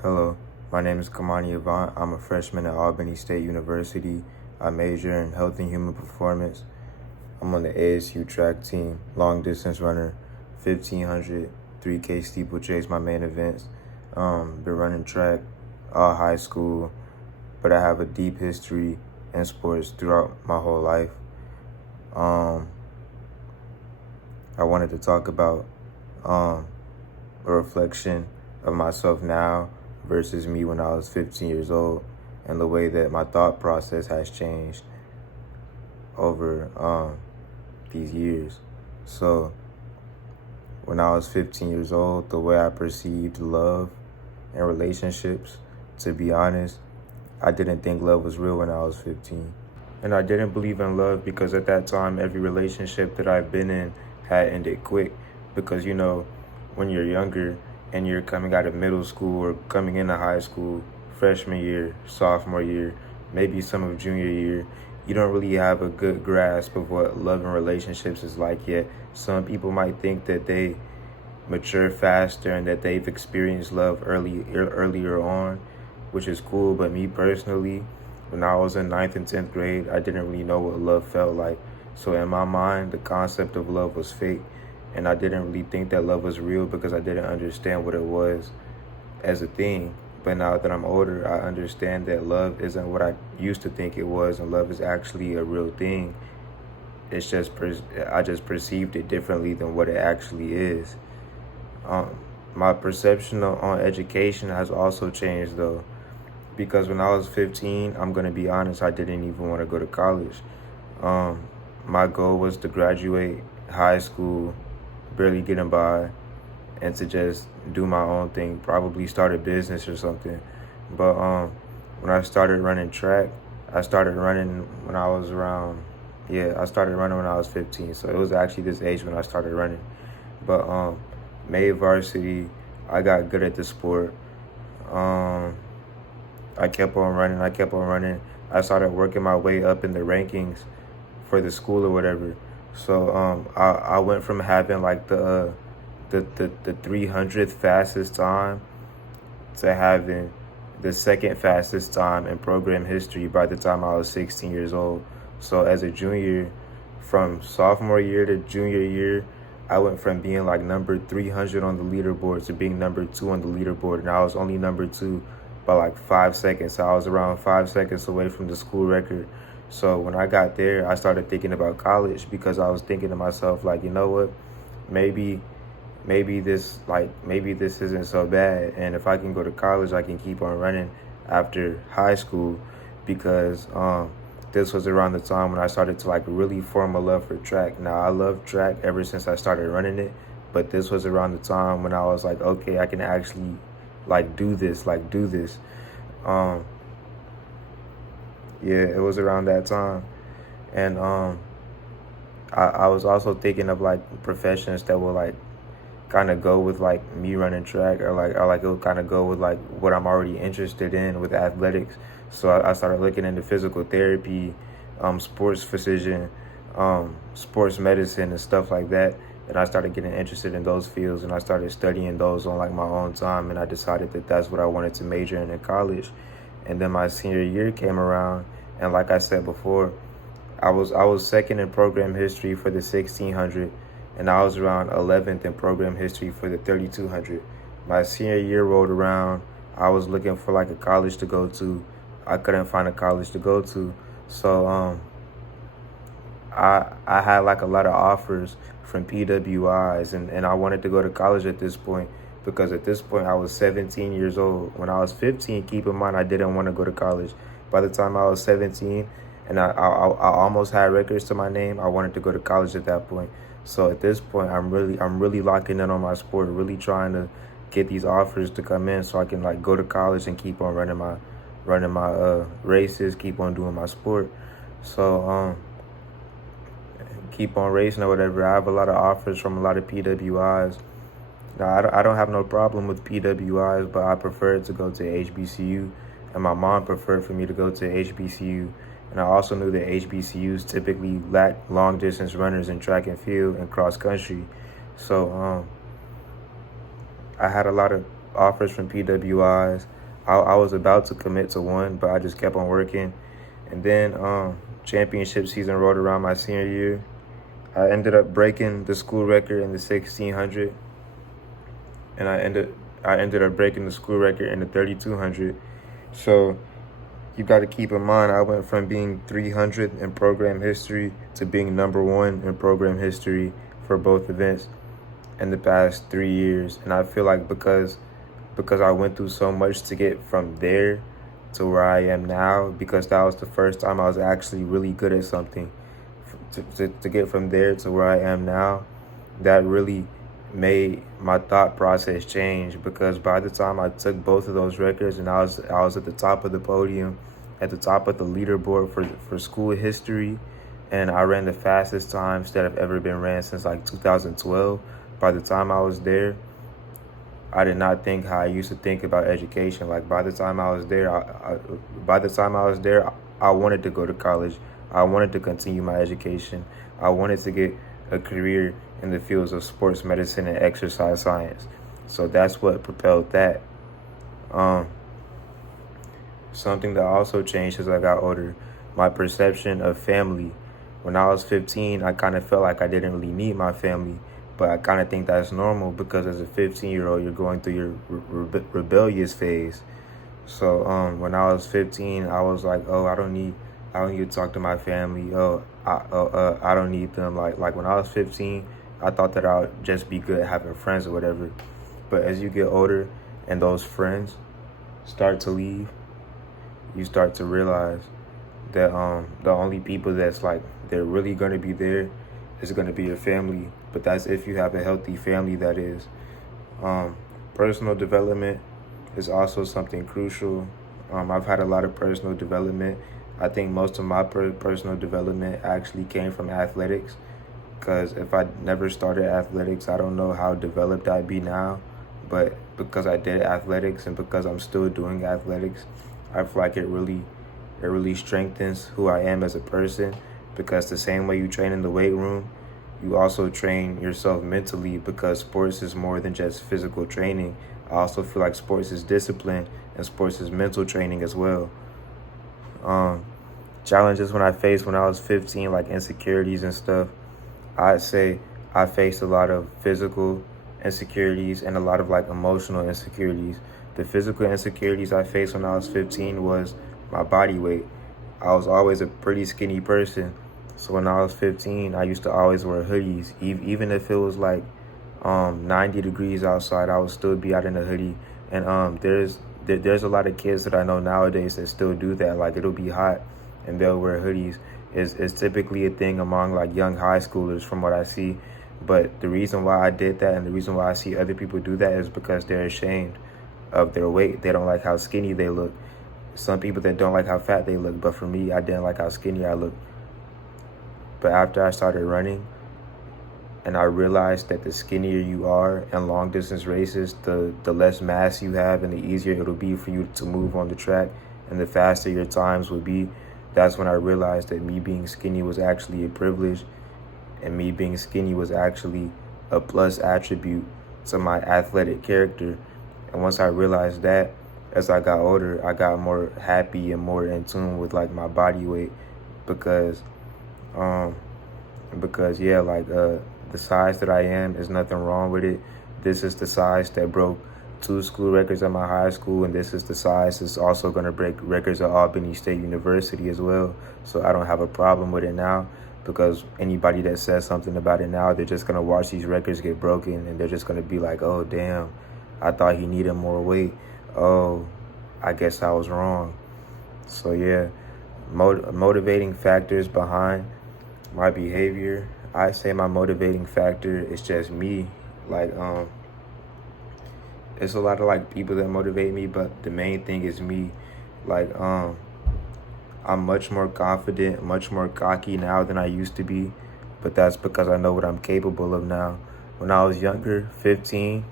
Hello, my name is Kamani Avant. I'm a freshman at Albany State University. I major in health and human performance. I'm on the ASU track team, long distance runner, 1500, 3K steeplechase, my main events. Been running track all high school, but I have a deep history in sports throughout my whole life. I wanted to talk about a reflection of myself now versus me when I was 15 years old, and the way that my thought process has changed over these years. So when I was 15 years old, the way I perceived love and relationships, to be honest, I didn't think love was real when I was 15. And I didn't believe in love because at that time, every relationship that I've been in had ended quick. Because, when you're younger and you're coming out of middle school or coming into high school, freshman year, sophomore year, maybe some of junior year, you don't really have a good grasp of what love and relationships is like yet. Some people might think that they mature faster and that they've experienced love earlier on, which is cool. But me personally, when I was in 9th and 10th grade, I didn't really know what love felt like. So in my mind, the concept of love was fake, and I didn't really think that love was real because I didn't understand what it was as a thing. But now that I'm older, I understand that love isn't what I used to think it was, and love is actually a real thing. It's just I just perceived it differently than what it actually is. My perception on education has also changed though, because when I was 15, I'm gonna be honest, I didn't even want to go to college. My goal was to graduate high school, barely getting by, and to just do my own thing, probably start a business or something. But when I started running track, I started running when I was around, I started running when I was 15. So it was actually this age when I started running. But made varsity, I got good at the sport. I kept on running. I started working my way up in the rankings for the school or whatever. So I went from having like the 300th fastest time to having the second fastest time in program history by the time I was 16 years old. So as a junior, from sophomore year to junior year, I went from being like number 300 on the leaderboard to being number 2 on the leaderboard, and I was only number 2 by like 5 seconds. So I was around 5 seconds away from the school record. So when I got there, I started thinking about college because I was thinking to myself, like, you know what, maybe this isn't so bad, and if I can go to college, I can keep on running after high school, because this was around the time when I started to like really form a love for track. Now I love track ever since I started running it, but this was around the time when I was like, okay, I can actually do this. It was around that time. And I was also thinking of like professions that will like kind of go with like me running track, or it will kind of go with like what I'm already interested in with athletics. So I started looking into physical therapy, sports physician, sports medicine and stuff like that. And I started getting interested in those fields, and I started studying those on like my own time. And I decided that that's what I wanted to major in college. And then my senior year came around, and like I said before, I was second in program history for the 1600, and I was around 11th in program history for the 3200. My senior year rolled around. I was looking for like a college to go to. I couldn't find a college to go to, so I had like a lot of offers from PWIs, and I wanted to go to college at this point, because at this point I was 17 years old. When I was 15, keep in mind, I didn't want to go to college. By the time I was 17 and I almost had records to my name, I wanted to go to college at that point. So at this point, I'm really locking in on my sport, really trying to get these offers to come in so I can like go to college and keep on running my races, keep on doing my sport. So keep on racing or whatever. I have a lot of offers from a lot of PWIs. Now, I don't have no problem with PWIs, but I prefer to go to HBCU, and my mom preferred for me to go to HBCU. And I also knew that HBCUs typically lack long distance runners in track and field and cross country. So I had a lot of offers from PWIs. I was about to commit to one, but I just kept on working. And then championship season rolled around my senior year. I ended up breaking the school record in the 1600, and I ended up breaking the school record in the 3200. So you got to keep in mind, I went from being 300 in program history to being number one in program history for both events in the past 3 years. And I feel like because I went through so much to get from there to where I am now, because that was the first time I was actually really good at something, to get from there to where I am now, that really made my thought process change. Because by the time I took both of those records and I was at the top of the podium, at the top of the leaderboard for school history, and I ran the fastest times that have ever been ran since like 2012. By the time I was there, I did not think how I used to think about education. Like by the time I was there, I wanted to go to college. I wanted to continue my education. I wanted to get a career in the fields of sports medicine and exercise science. So that's what propelled that. Something that also changed as I got older, my perception of family. When I was 15, I kind of felt like I didn't really need my family, but I kind of think that's normal because as a 15-year-old, you're going through your rebellious phase. So when I was 15, I was like, oh, I don't need to talk to my family. I don't need them. Like when I was 15, I thought that I would just be good at having friends or whatever. But as you get older and those friends start to leave, you start to realize that the only people that's like they're really going to be there is going to be your family. But that's if you have a healthy family, that is. Personal development is also something crucial. I've had a lot of personal development. I think most of my personal development actually came from athletics, because if I never started athletics, I don't know how developed I'd be now. But because I did athletics and because I'm still doing athletics, I feel like it really strengthens who I am as a person. Because the same way you train in the weight room, you also train yourself mentally, because sports is more than just physical training. I also feel like sports is discipline and sports is mental training as well. Challenges when I was 15, like insecurities and stuff, I'd say I faced a lot of physical insecurities and a lot of like emotional insecurities. The physical insecurities I faced when I was 15 was my body weight. I was always a pretty skinny person. So when I was 15, I used to always wear hoodies. Even if it was like 90 degrees outside, I would still be out in a hoodie. And there's a lot of kids that I know nowadays that still do that. Like it'll be hot and they'll wear hoodies. It's typically a thing among like young high schoolers from what I see. But the reason why I did that and the reason why I see other people do that is because they're ashamed of their weight. They don't like how skinny they look. Some people that don't like how fat they look, but for me, I didn't like how skinny I looked. But after I started running and I realized that the skinnier you are in long distance races, the less mass you have and the easier it'll be for you to move on the track and the faster your times will be, that's when I realized that me being skinny was actually a privilege, and me being skinny was actually a plus attribute to my athletic character. And once I realized that, as I got older, I got more happy and more in tune with like my body weight, because yeah, like the size that I am is nothing wrong with it. This is the size that broke 2 school records at my high school, and this is the size that's also going to break records at Albany State University as well. So I don't have a problem with it now, because anybody that says something about it now, they're just going to watch these records get broken and they're just going to be like, oh damn, I thought he needed more weight. Oh, I guess I was wrong. So yeah, motivating factors behind my behavior. I say my motivating factor is just me. Like it's a lot of like people that motivate me, but the main thing is me. Like I'm much more confident, much more cocky now than I used to be, but that's because I know what I'm capable of now. When I was younger, 15,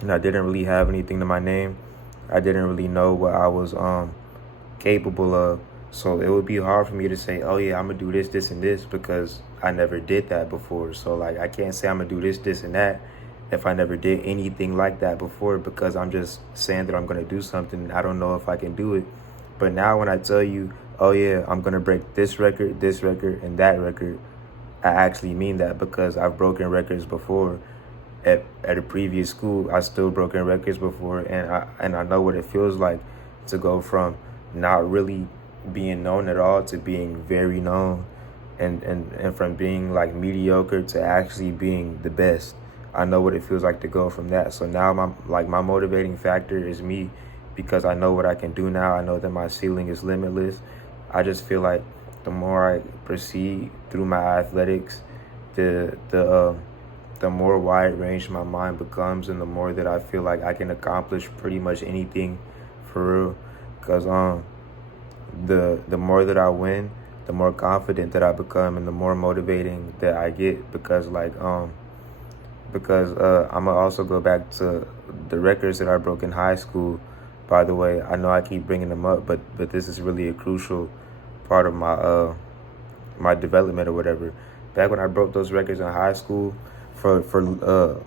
and I didn't really have anything to my name, I didn't really know what I was capable of. So it would be hard for me to say, oh yeah, I'm gonna do this, this, and this, because I never did that before. So like I can't say I'm gonna do this, this, and that, if I never did anything like that before, because I'm just saying that I'm going to do something. I don't know if I can do it. But now when I tell you, oh yeah, I'm going to break this record, and that record, I actually mean that, because I've broken records before. At a previous school, I still broken records before, and I know what it feels like to go from not really being known at all to being very known, and from being like mediocre to actually being the best. I know what it feels like to go from that. So now my motivating factor is me, because I know what I can do now. I know that my ceiling is limitless. I just feel like the more I proceed through my athletics, the more wide range my mind becomes, and the more that I feel like I can accomplish pretty much anything, for real. Because the more that I win, the more confident that I become, and the more motivating that I get. Because I'm gonna also go back to the records that I broke in high school. By the way, I know I keep bringing them up, but this is really a crucial part of my development or whatever. Back when I broke those records in high school, for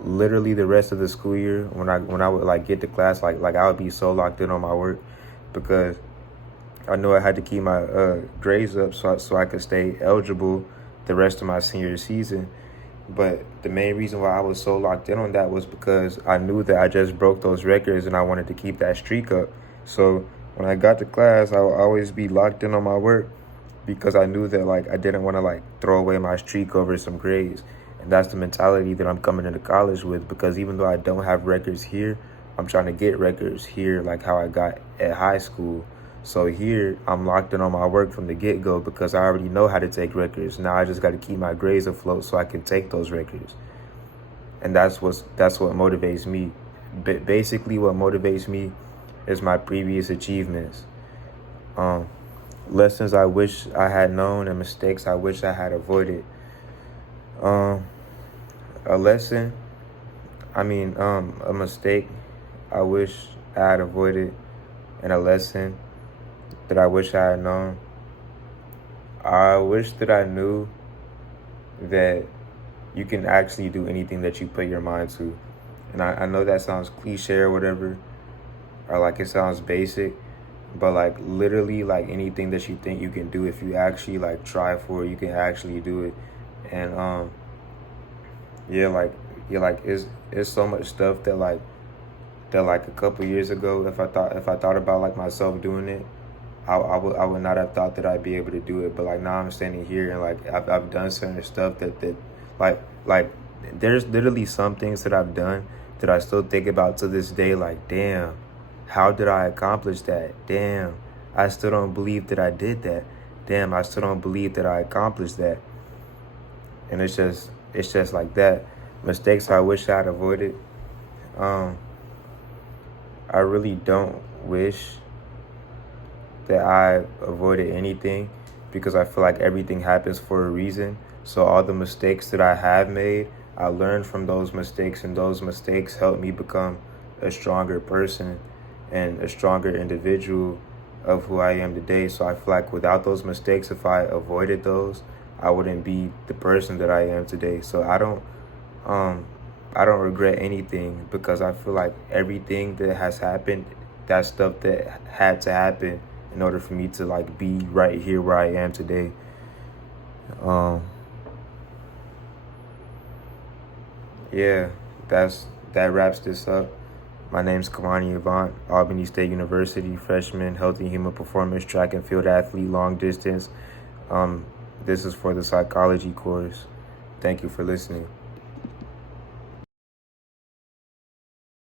literally the rest of the school year, when I would like get to class, like I would be so locked in on my work, because I knew I had to keep my grades up so I could stay eligible the rest of my senior season. But the main reason why I was so locked in on that was because I knew that I just broke those records, and I wanted to keep that streak up. So when I got to class, I would always be locked in on my work, because I knew that like I didn't want to like throw away my streak over some grades. And that's the mentality that I'm coming into college with, because even though I don't have records here, I'm trying to get records here like how I got at high school. So here, I'm locked in on my work from the get-go, because I already know how to take records. Now I just got to keep my grades afloat so I can take those records. And that's what motivates me. Basically, what motivates me is my previous achievements. Lessons I wish I had known, and mistakes I wish I had avoided. A mistake I wish I had avoided, and a lesson that I wish I had known. I wish that I knew that you can actually do anything that you put your mind to. And I know that sounds cliche or whatever, or like it sounds basic, but like literally like anything that you think you can do, if you actually like try for it, you can actually do it. And it's so much stuff that a couple years ago, if I thought about like myself doing it, I would not have thought that I'd be able to do it. But like now I'm standing here, and like I've done certain stuff that like there's literally some things that I've done that I still think about to this day. Like, damn, how did I accomplish that? Damn, I still don't believe that I did that. Damn, I still don't believe that I accomplished that. And it's just like that. Mistakes I wish I'd avoided. I really don't wish that I avoided anything, because I feel like everything happens for a reason. So all the mistakes that I have made, I learned from those mistakes, and those mistakes helped me become a stronger person and a stronger individual of who I am today. So I feel like without those mistakes, if I avoided those, I wouldn't be the person that I am today. So I don't regret anything, because I feel like everything that has happened, that's stuff that had to happen in order for me to like be right here where I am today. Yeah, that wraps this up. My name's Kamani Avant, Albany State University freshman, healthy human performance, track and field athlete, long distance. This is for the psychology course. Thank you for listening.